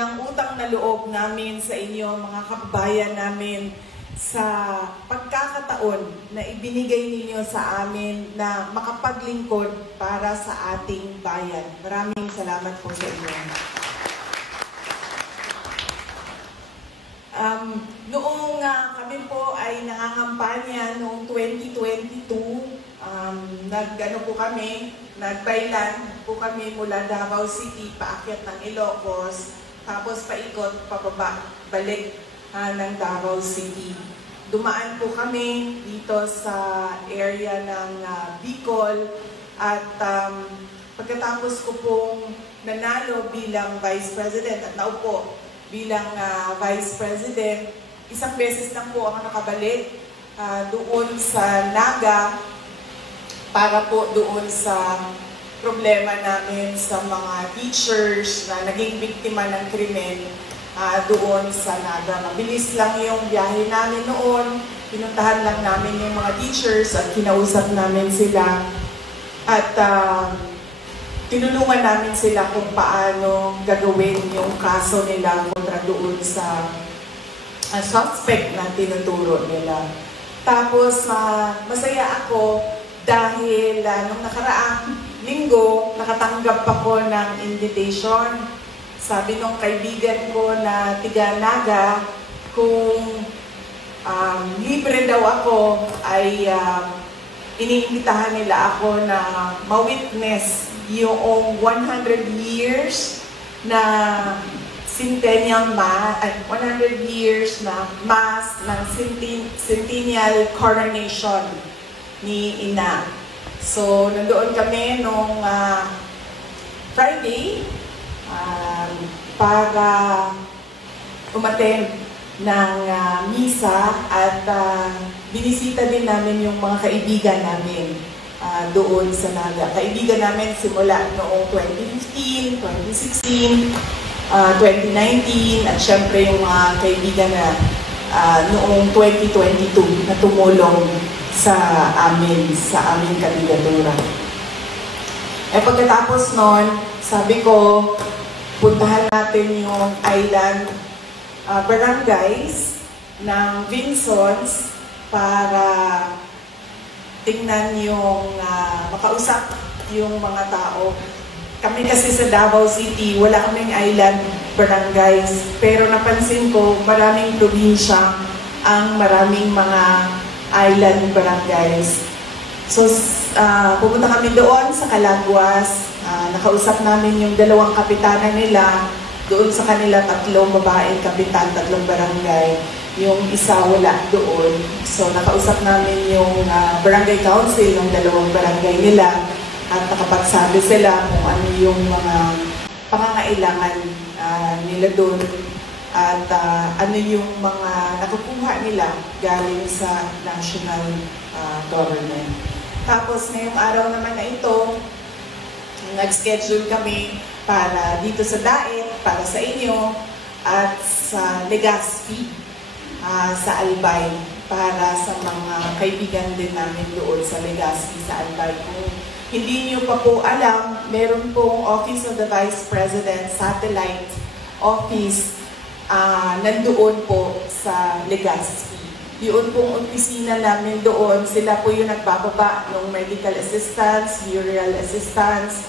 Ang utang na loob namin sa inyo, mga kababayan namin, sa pagkakataon na ibinigay ninyo sa amin na makapaglingkod para sa ating bayan. Maraming salamat po sa inyo. Noong kami po ay nangangampanya noong 2022, nagbaylan po kami mula Davao City, paakyat ng Ilocos, tapos paikot, pababa, balik ng Davao City. Dumaan po kami dito sa area ng Bicol at pagkatapos ko pong nanalo bilang Vice President at naupo bilang Vice President, isang beses lang po ako nakabalik doon sa Naga para po doon sa problema namin sa mga teachers na naging biktima ng krimen doon sa Naga. Mabilis lang yung biyahe namin noon. Pinuntahan lang namin yung mga teachers at kinausap namin sila. At tinulungan namin sila kung paano gagawin yung kaso nila kontra doon sa suspect na tinuturo nila. Tapos masaya ako dahil nung nakaraang linggo, nakatanggap ako ng invitation. Sabi nung kaibigan ko na tiga Naga, kung libre daw ako, ay iniimbitahan nila ako na ma-witness yung 100 years na centennial 100 years na mass ng centennial coronation ni Ina. So, nandoon kami nung Friday para umattend ng misa at binisita din namin yung mga kaibigan namin doon sa Naga. Kaibigan namin simula noong 2015, 2016, 2019 at syempre yung mga kaibigan na noong 2022 na tumulong sa aming kandidatura. Pagkatapos nun, sabi ko, puntahan natin yung island barangays ng Vinsons para tingnan yung makausap yung mga tao. Kami kasi sa Davao City, wala kaming island barangays. Pero napansin ko, maraming probinsya ang maraming mga island barangays. So, pupunta kami doon sa Calaguas. Nakausap namin yung dalawang kapitana nila. Doon sa kanila, 3 babaeng kapitan, 3 barangay. Yung isa wala doon. So, nakausap namin yung barangay council ng 2 barangay nila. At nakapagsabi sila kung ano yung mga pangangailangan nila doon. At ano yung mga nakukuha nila galing sa national government. Tapos ngayong araw naman na ito, nag-schedule kami para dito sa Daet, para sa inyo, at sa Legazpi, sa Albay, para sa mga kaibigan din namin doon sa Legazpi, sa Albay. Kung hindi niyo pa po alam, meron pong Office of the Vice President Satellite Office nandoon po sa Legazpi. Yun pong opisina namin doon, sila po yung nagbababa ng medical assistance, burial assistance,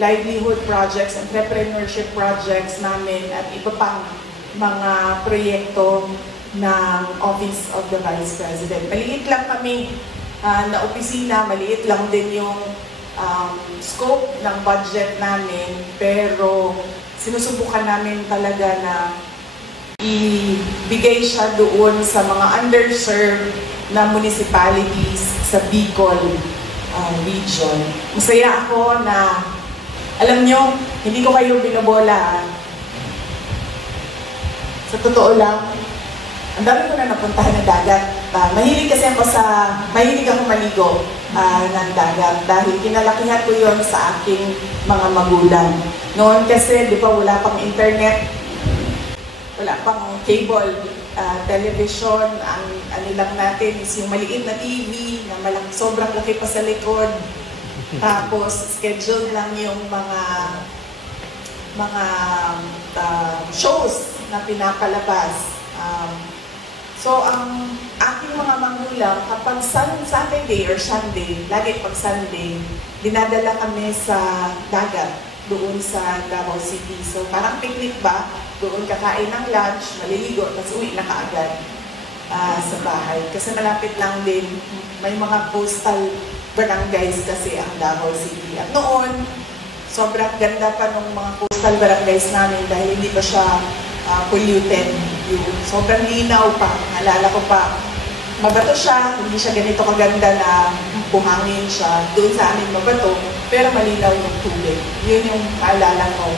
livelihood projects, entrepreneurship projects namin, at iba pang mga proyekto ng Office of the Vice President. Maliit lang kami na opisina, maliit lang din yung scope ng budget namin, pero sinusubukan namin talaga na ibigay siya doon sa mga underserved na municipalities sa Bicol region. Masaya ako na, alam nyo, hindi ko kayo binobola. Sa totoo lang, ang dami ko na napuntahan ng dagat. Mahilig ako maligo ng dagat dahil kinalakihan ko yon sa aking mga magulang. Noon kasi, di ba, wala pang internet, wala pang cable television, ang lang natin is yung maliit na TV na sobrang laki pa sa likod. Tapos, schedule lang yung mga mga shows na pinapalabas. So, ang aking mga magulang, kapag Saturday or Sunday, lagi pag Sunday, dinadala kami sa dagat, doon sa Davao City. So, parang picnic ba? Doon kakain ng lunch, maliligo, tapos uwi na kaagad sa bahay. Kasi malapit lang din, may mga coastal barangays kasi ang Davao City. At noon, sobrang ganda pa ng mga coastal barangays namin dahil hindi pa siya polluted. Sobrang linaw pa. Alala ko pa, mabato siya, hindi siya ganito kaganda na buhangin siya. Doon sa amin mabato, pero malinaw yung tubig. Yun yung alala ko.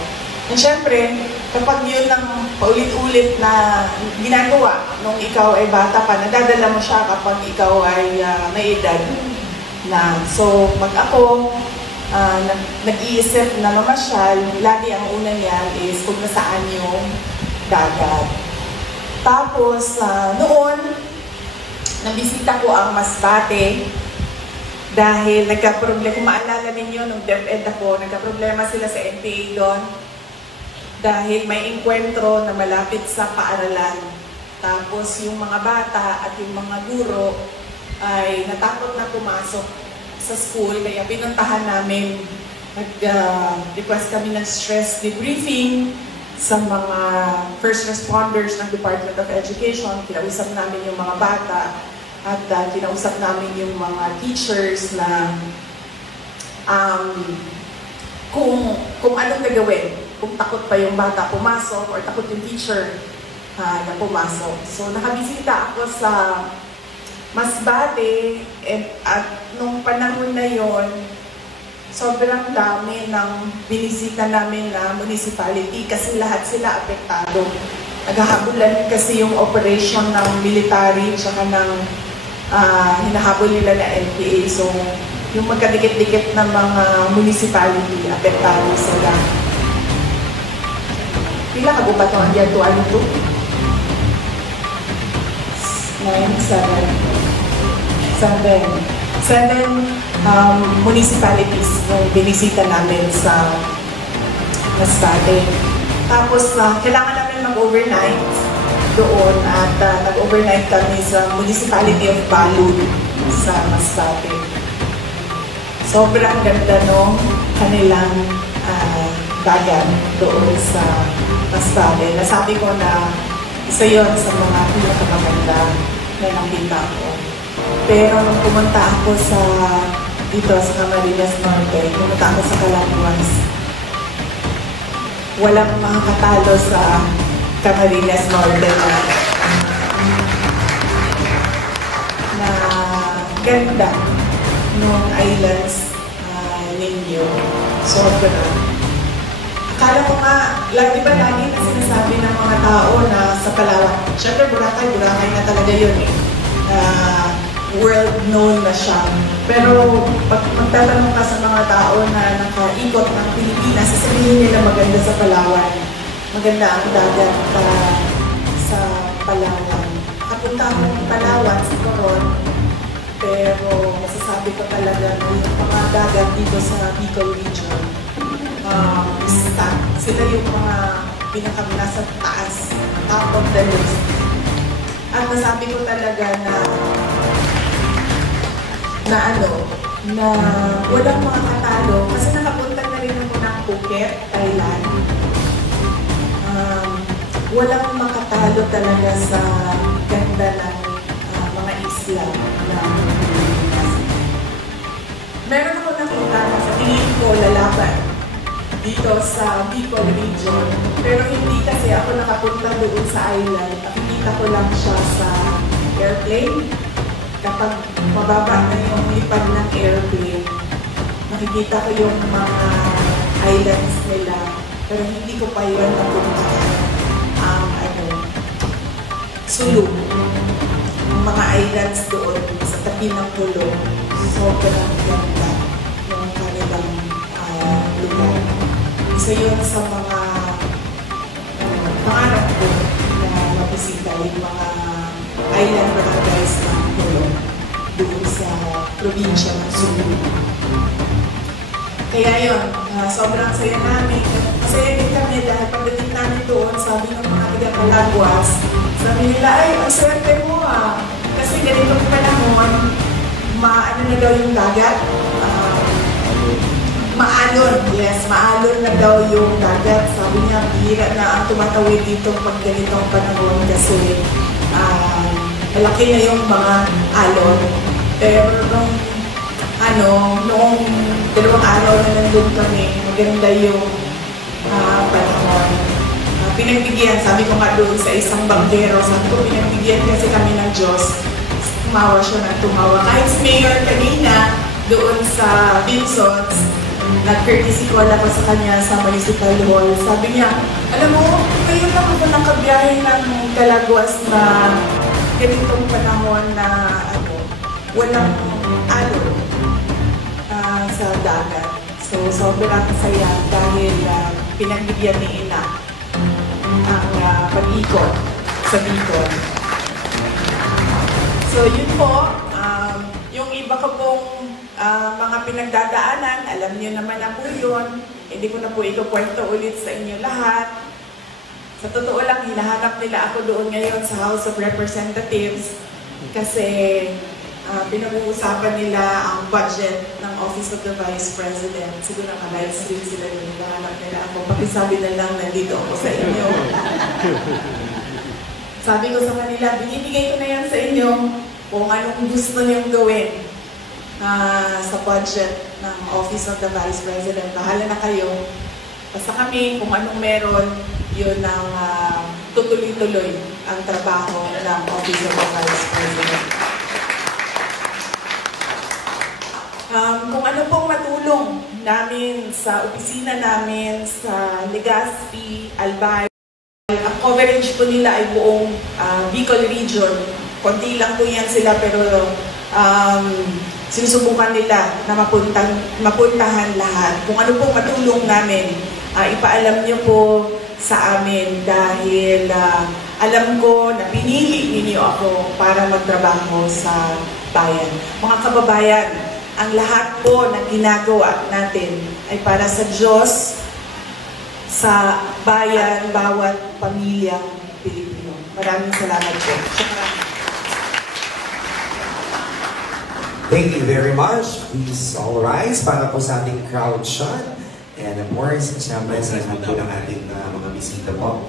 And syempre, kapag yun ang paulit-ulit na ginagawa nung ikaw ay bata pa, nadadala mo siya kapag ikaw ay may edad na. So, ako, nag-iisip na mamasyal, lagi ang una niyan is kung nasaan yung dagat. Tapos, noon, nabisita ko ang Masbate dahil nagka-problema, kung maalala ninyo, nung DepEd ako, nagka-problema sila sa NPA doon dahil may enkwentro na malapit sa paaralan. Tapos, yung mga bata at yung mga guro ay natakot na pumasok sa school, kaya pinuntahan namin, nag-request kami ng stress debriefing sa mga first responders ng Department of Education. Kinausap namin yung mga bata at kinausap namin yung mga teachers na kung anong gagawin, kung takot pa yung bata pumasok or takot yung teacher na pumasok. So nakabisita ako sa Masbate at nung panahon na yon, sobrang dami ng binisita namin na municipality kasi lahat sila apektado. Naghahabulan kasi yung operation ng military tsaka ng hinahabol nila na NPA. So, yung magkadikit-dikit na mga municipality, apektado sila. Pila ka ba ito ang yan? 2, 7 municipalities yung binisita namin sa Masbate. Tapos, kailangan namin mag-overnight doon at nag-overnight kami sa Municipality of Balud sa Masbate. Sobrang ganda nung kanilang dagat doon sa Masbate. Nasabi ko na isa yon sa mga pinakamaganda na nakita ko. Pero nung pumunta ako dito sa Camarines Norte, pumunta ako sa Calanguas, walang makakatalo sa Camarines Norte na ganda nung islands ninyo. Sobra. Akala ko nga, di ba lagi na sinasabi ng mga tao na sa Palawan, syempre Boracay na talaga yun eh. World known na siya. Pero pag magtatanong ka sa mga tao na nakaikot ng Pilipinas, sasabihin nila maganda sa Palawan. Maganda ang dagat sa Palawan. Kapunta ako ng Palawan sa Coron, pero masasabi ko talaga na yung mga dagat dito sa Bicol region, sila yung mga nasa taas, top of the list. At nasabi ko talaga na walang mga katalo kasi nakapunta na rin ako ng Phuket, Thailand. Walang makatalo talaga sa ganda ng mga isla ng Pilipinas. Meron ako nakita na sa tingin ko lalaban dito sa Bicol region, pero hindi kasi ako nakapunta doon sa island. Nakikita ko lang siya sa airplane. Kapag mababa na yung lipad ng airplane, nakikita ko yung mga islands nila, pero hindi ko pa yun napunta ang Sulu. Yung mga islands doon sa tabi ng pulo, sobrang ganda yung kanilang lugar. Isa yun sa mga pangarap ko na mabisita yung mga island barangays ng pulo doon sa probinsya ng Sulu. Kaya yun, sobrang saya namin masaya din kami dahil pagdating namin doon, sabi ng mga taga-Palaguas, sabi nila, ay, ang swerte mo ah. Kasi ganitong panahon, maano na daw yung dagat, maalon, yes, maalon na daw yung dagat. Sabi niya, bihira na ang tumatawid dito pag ganitong panahon kasi malaki na yung mga alon. Pero noong 2 araw na nandun kami, maganda yung panahon. Pinagbigyan, sabi ko nga doon sa isang banggero, sabi ko pinagbigyan kasi kami ng Diyos. Tumawa siya ng tumawa. Kahit si Mayor kanina, doon sa Vinsons, nag-courtesy call ako sa kanya sa Municipal Hall. Sabi niya, alam mo, kayo lang ako nakabiyahe ng Calaguas na ganitong panahon na walang alon sa dagat. So, sobrang saya dahil pinagbigyan ni Ina ang pag-ikot sa Bicol. So, yun po, yung iba ko pong mga pinagdadaanan, alam niyo naman na po yun. Hindi ko na po ikukwento ulit sa inyo lahat. Sa totoo lang, hinahanap nila ako doon ngayon sa House of Representatives kasi pinag-uusapan nila ang budget ng Office of the Vice President. Siguro naka-live stream sila doon, hinahanap nila ako. Pakisabi na lang, nandito ako sa inyo. Sabi ko sa kanila, binibigay ko na yan sa inyo kung anong gusto niyong gawin sa budget ng Office of the Vice President. Bahala na kayo. Basta kami, kung anong meron, yun ang tutuloy-tuloy ang trabaho ng Office of the Vice President. Kung ano pong matulong namin sa opisina namin, sa Legazpi, Albay, ang coverage po nila ay buong Bicol region. Konti lang po yan sila pero sinusubukan nila na mapuntahan lahat. Kung ano pong matulong namin, ipaalam niyo po sa amin dahil alam ko na pinili ninyo ako para magtrabaho sa bayan. Mga kababayan, ang lahat po na ginagawa natin ay para sa Diyos, sa bayan, bawat pamilyang Pilipino. Maraming salamat po. Thank you very much. Please all rise para po sa ating crowd shot. And of course, siyempre sa lahat po ng ating mga bisita po.